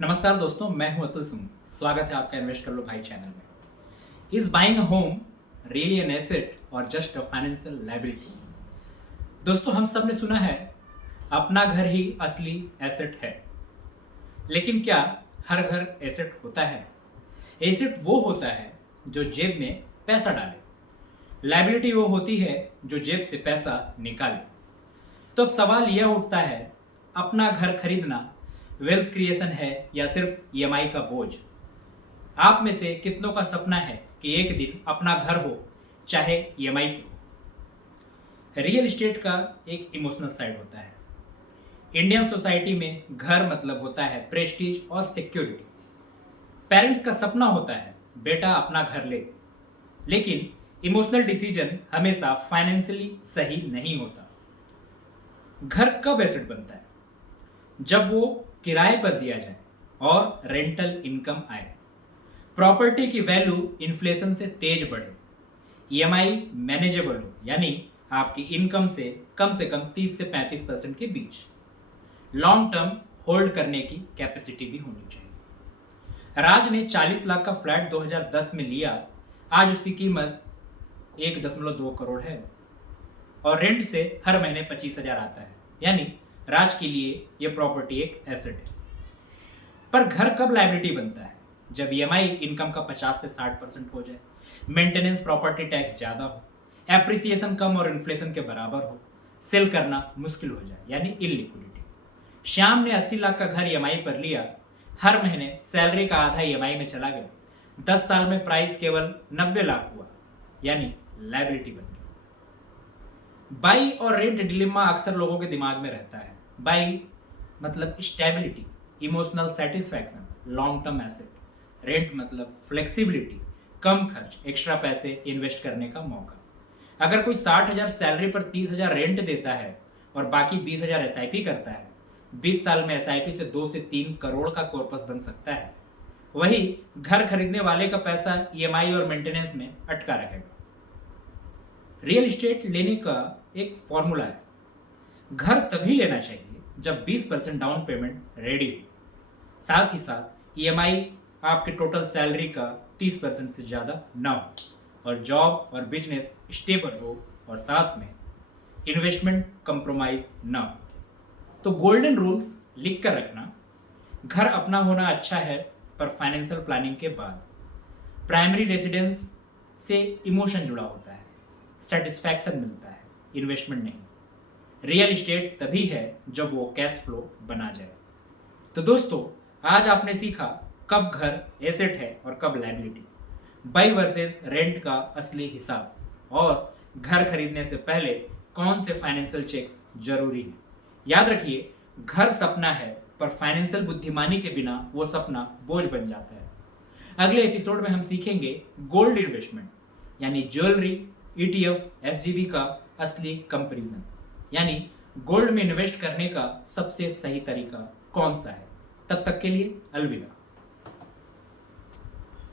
नमस्कार दोस्तों, मैं हूं अतुल सिंह। स्वागत है आपका इन्वेस्ट कर लो भाई चैनल में। Is buying a home really an asset और जस्ट अ फाइनेंशियल लायबिलिटी? दोस्तों, हम सब ने सुना है अपना घर ही असली एसेट है। लेकिन क्या हर घर एसेट होता है? एसेट वो होता है जो जेब में पैसा डाले। लायबिलिटी वो होती है जो जेब से पैसा निकाले। तो अब सवाल यह उठता है, अपना घर खरीदना वेल्थ क्रिएशन है या सिर्फ ईएमआई का बोझ? आप में से कितनों का सपना है कि एक दिन अपना घर हो, चाहे ईएमआई से हो? रियल एस्टेट का एक इमोशनल साइड होता है। इंडियन सोसाइटी में घर मतलब होता है प्रेस्टीज और सिक्योरिटी। पेरेंट्स का सपना होता है बेटा अपना घर ले, लेकिन इमोशनल डिसीजन हमेशा फाइनेंशियली सही नहीं होता। घर कब एसेट बनता है? जब वो किराए पर दिया जाए और रेंटल इनकम आए, प्रॉपर्टी की वैल्यू इन्फ्लेशन से तेज बढ़े, ईएमआई मैनेजेबल हो, यानी आपकी इनकम से कम 30 से 35% के बीच, लॉन्ग टर्म होल्ड करने की कैपेसिटी भी होनी चाहिए। राज ने 40 लाख का फ्लैट 2010 में लिया। आज उसकी कीमत 1.2 करोड़ है और रेंट से हर महीने 25,000 आता है, यानी राज के लिए यह प्रॉपर्टी एक एसेट है। पर घर कब लायबिलिटी बनता है? जब ईएमआई इनकम का 50 से 60% हो जाए, मेंटेनेंस प्रॉपर्टी टैक्स ज़्यादा हो, एप्रिसिएशन कम और इन्फ्लेशन के बराबर हो, सेल करना मुश्किल हो जाए, यानी इलिक्विडिटी। श्याम ने 80 लाख का घर ईएमआई पर लिया। हर महीने सैलरी का आधा ईएमआई में चला गया। 10 साल में प्राइस केवल 90 लाख हुआ, यानी लायबिलिटी बन गई। बाई और रेंट डिलेमा अक्सर लोगों के दिमाग में रहता है। बाई मतलब stability, emotional satisfaction, long term asset. Rent मतलब फ्लेक्सिबिलिटी, कम खर्च, एक्स्ट्रा पैसे इन्वेस्ट करने का मौका। अगर कोई 60,000 सैलरी पर 30,000 रेंट देता है और बाकी 20,000 एसआईपी करता है, 20 साल में एसआईपी से 2 से 3 करोड़ का कॉर्पस बन सकता है। वही घर खरीदने वाले का पैसा ईएमआई और मेंटेनेंस में अटका रहेगा। रियल एस्टेट लेने का एक फॉर्मूला है। घर तभी लेना चाहिए जब 20% डाउन पेमेंट रेडी हो, साथ ही साथ ईएमआई आपके टोटल सैलरी का 30% से ज़्यादा ना हो, और जॉब और बिजनेस स्टेबल हो, और साथ में इन्वेस्टमेंट कंप्रोमाइज ना हो। तो गोल्डन रूल्स लिख कर रखना। घर अपना होना अच्छा है, पर फाइनेंशियल प्लानिंग के बाद। प्राइमरी रेसिडेंस से इमोशन जुड़ा होता है, सेटिस्फैक्शन मिलता है, इन्वेस्टमेंट नहीं। रियल एस्टेट तभी है जब वो कैश फ्लो बना जाए। तो दोस्तों, आज आपने सीखा कब घर एसेट है और कब लायबिलिटी, बाई वर्सेस रेंट का असली हिसाब, और घर खरीदने से पहले कौन से फाइनेंशियल चेक्स जरूरी हैं। याद रखिए, घर सपना है, पर फाइनेंशियल बुद्धिमानी के बिना वो सपना बोझ बन जाता है। अगले एपिसोड में हम सीखेंगे गोल्ड इन्वेस्टमेंट, यानी ज्वेलरी, ईटीएफ, एसजीबी का असली कंपैरिजन, यानी गोल्ड में इन्वेस्ट करने का सबसे सही तरीका कौन सा है। तब तक के लिए अलविदा।